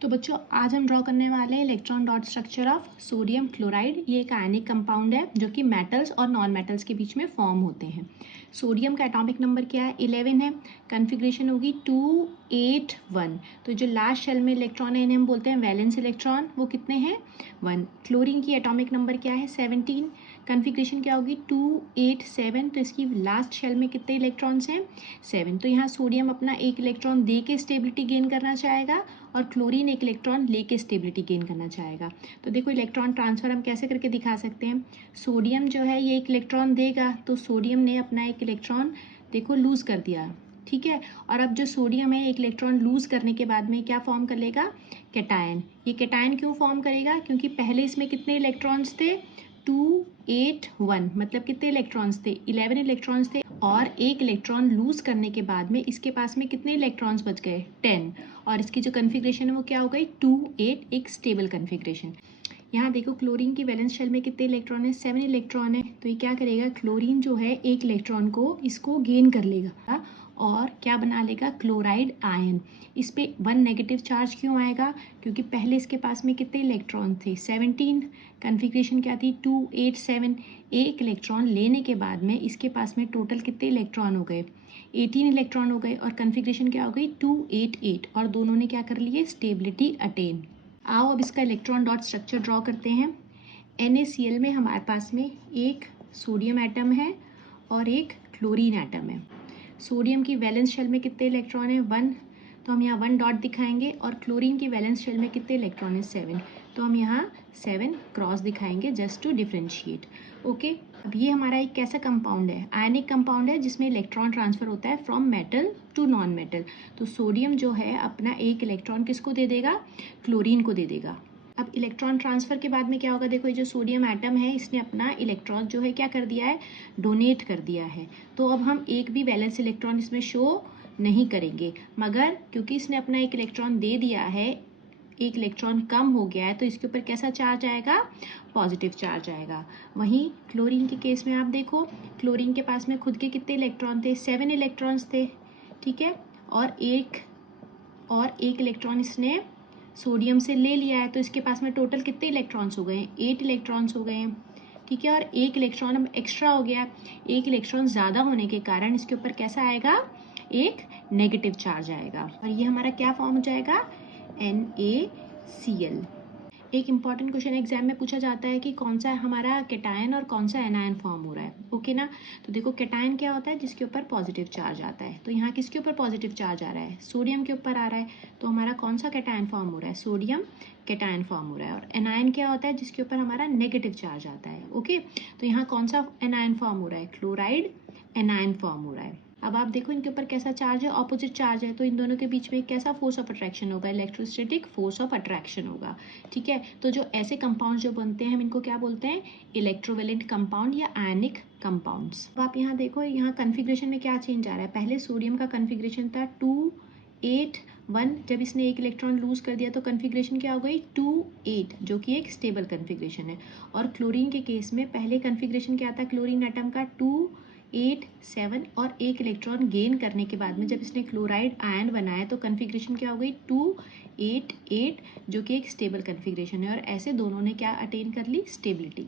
तो बच्चों आज हम ड्रॉ करने वाले हैं electron dot structure of sodium chloride. ये एक आयनिक कंपाउंड है जो कि मेटल्स और नॉन मेटल्स के बीच में फॉर्म होते हैं। सोडियम का एटॉमिक नंबर क्या है? 11 है। कॉन्फ़िगरेशन होगी 281। तो जो लास्ट शेल में इलेक्ट्रॉन है इन्हें हम बोलते हैं वैलेंस इलेक्ट्रॉन। वो कितने हैं? 1। क्लोरीन की एटॉमिक नंबर क्या है? 17। कॉन्फ़िगरेशन क्या होगी? 287। तो इसकी लास्ट शेल में कितने इलेक्ट्रॉन्स हैं? 7। तो यहाँ सोडियम अपना एक इलेक्ट्रॉन दे के स्टेबिलिटी गेन करना चाहेगा और क्लोरीन एक इलेक्ट्रॉन लेके स्टेबिलिटी गेन करना चाहेगा। तो देखो इलेक्ट्रॉन ट्रांसफ़र हम कैसे करके दिखा सकते हैं। सोडियम जो है ये एक इलेक्ट्रॉन देगा तो सोडियम ने अपना एक इलेक्ट्रॉन देखो लूज़ कर दिया, ठीक है। और अब जो सोडियम है एक इलेक्ट्रॉन लूज़ करने के बाद में क्या फॉर्म कर लेगा? कैटायन। ये कैटायन क्यों फॉर्म करेगा? क्योंकि पहले इसमें कितने इलेक्ट्रॉन्स थे? 281। मतलब कितने इलेक्ट्रॉन्स थे? 11 इलेक्ट्रॉन्स थे और एक इलेक्ट्रॉन लूज़ करने के बाद में इसके पास में कितने इलेक्ट्रॉन्स बच गए? 10। और इसकी जो कन्फिग्रेशन है वो क्या हो गई? 2-8, एक स्टेबल कन्फिग्रेशन। यहाँ देखो क्लोरीन की वैलेंस शेल में कितने इलेक्ट्रॉन है? 7 इलेक्ट्रॉन है। तो ये क्या करेगा? क्लोरीन जो है एक इलेक्ट्रॉन को इसको गेन कर लेगा और क्या बना लेगा? Chloride ion. इस पे 1 नेगेटिव चार्ज क्यों आएगा? क्योंकि पहले इसके पास में कितने इलेक्ट्रॉन थे? 17। कन्फिग्रेशन क्या थी? 287। एक इलेक्ट्रॉन लेने के बाद में इसके पास में टोटल कितने इलेक्ट्रॉन हो गए? 18 इलेक्ट्रॉन हो गए और कन्फिग्रेशन क्या हो गई? 288। और दोनों ने क्या कर लिए? Stability attain. आओ अब इसका इलेक्ट्रॉन डॉट स्ट्रक्चर ड्रॉ करते हैं। NaCl में हमारे पास में एक सोडियम एटम है और एक क्लोरीन एटम है। सोडियम की वैलेंस शेल में कितने इलेक्ट्रॉन है? 1। तो हम यहाँ 1 डॉट दिखाएंगे और क्लोरीन की वैलेंस शेल में कितने इलेक्ट्रॉन है? 7। तो हम यहाँ 7 क्रॉस दिखाएंगे जस्ट टू डिफ्रेंशिएट। ओके, अब ये हमारा एक कैसा कंपाउंड है? आयनिक कंपाउंड है जिसमें इलेक्ट्रॉन ट्रांसफर होता है from metal to non metal. तो सोडियम जो है अपना एक इलेक्ट्रॉन किसको दे देगा? क्लोरीन को दे देगा। अब इलेक्ट्रॉन ट्रांसफ़र के बाद में क्या होगा? देखो ये जो सोडियम एटम है इसने अपना इलेक्ट्रॉन जो है क्या कर दिया है? डोनेट कर दिया है। तो अब हम एक भी वैलेंस इलेक्ट्रॉन इसमें शो नहीं करेंगे, मगर क्योंकि इसने अपना एक इलेक्ट्रॉन दे दिया है, एक इलेक्ट्रॉन कम हो गया है, तो इसके ऊपर कैसा चार्ज आएगा? पॉजिटिव चार्ज आएगा। वहीं क्लोरीन के केस में आप देखो, क्लोरीन के पास में खुद के कितने इलेक्ट्रॉन थे? 7 इलेक्ट्रॉन्स थे, ठीक है। और एक इलेक्ट्रॉन इसने सोडियम से ले लिया है, तो इसके पास में टोटल कितने इलेक्ट्रॉन्स हो गए हैं? 8 इलेक्ट्रॉन्स हो गए हैं, ठीक है। और एक इलेक्ट्रॉन अब एक्स्ट्रा हो गया। एक इलेक्ट्रॉन ज़्यादा होने के कारण इसके ऊपर कैसा आएगा? एक नेगेटिव चार्ज आएगा और ये हमारा क्या फॉर्म हो जाएगा? NaCl। एक इम्पॉर्टेंट क्वेश्चन एग्जाम में पूछा जाता है कि कौन सा हमारा कैटायन और कौन सा एनायन फॉर्म हो रहा है, ओके ना। तो देखो कैटायन क्या होता है? जिसके ऊपर पॉजिटिव चार्ज आता है। तो यहाँ किसके ऊपर पॉजिटिव चार्ज आ रहा है? सोडियम के ऊपर आ रहा है। तो हमारा कौन सा कैटायन फॉर्म हो रहा है? सोडियम कैटायन फॉर्म हो रहा है। और एनायन क्या होता है? जिसके ऊपर हमारा नेगेटिव चार्ज आता है, ओके। तो यहाँ कौन सा एनायन फॉर्म हो रहा है? क्लोराइड एनायन फॉर्म हो रहा है। अब आप देखो इनके ऊपर कैसा चार्ज है? ऑपोजिट चार्ज है। तो इन दोनों के बीच में कैसा फोर्स ऑफ अट्रैक्शन होगा? इलेक्ट्रोस्टैटिक फोर्स ऑफ अट्रैक्शन होगा, ठीक है। तो जो ऐसे कंपाउंड जो बनते हैं हम इनको क्या बोलते हैं? इलेक्ट्रोवेलेंट कंपाउंड या आयनिक कंपाउंड्स। अब आप यहाँ देखो, यहाँ कन्फिग्रेशन में क्या चेंज आ रहा है? पहले सोडियम का कन्फिग्रेशन था 281। जब इसने एक इलेक्ट्रॉन लूज कर दिया तो कन्फिग्रेशन क्या हो गई? 28, जो कि एक स्टेबल कन्फिग्रेशन है। और क्लोरीन के केस में पहले कन्फिग्रेशन क्या था? क्लोरीन एटम का 287 और एक इलेक्ट्रॉन गेन करने के बाद में जब इसने क्लोराइड आयन बनाया तो कन्फिग्रेशन क्या हो गई? 288, जो कि एक स्टेबल कन्फिग्रेशन है। और ऐसे दोनों ने क्या अटेन कर ली? स्टेबिलिटी।